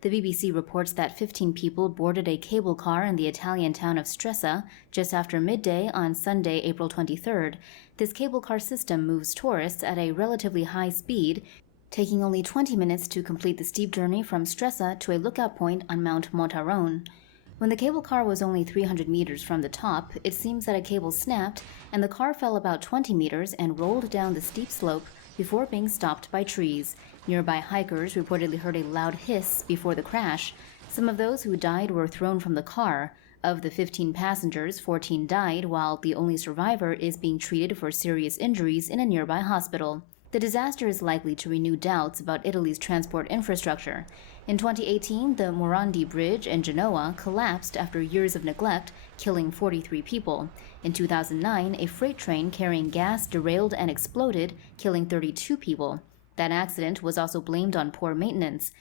The BBC reports that 15 people boarded a cable car in the Italian town of Stresa just after midday on Sunday, April 23rd. This cable car system moves tourists at a relatively high speed, taking only 20 minutes to complete the steep journey from Stresa to a lookout point on Mount Montaron. When the cable car was only 300 meters from the top, it seems that a cable snapped and the car fell about 20 meters and rolled down the steep slope before being stopped by trees. Nearby hikers reportedly heard a loud hiss before the crash. Some of those who died were thrown from the car. Of the 15 passengers, 14 died, while the only survivor is being treated for serious injuries in a nearby hospital. The disaster is likely to renew doubts about Italy's transport infrastructure. In 2018, the Morandi bridge in Genoa collapsed after years of neglect, killing 43 people. In 2009, a freight train carrying gas derailed and exploded, killing 32 people. That accident was also blamed on poor maintenance.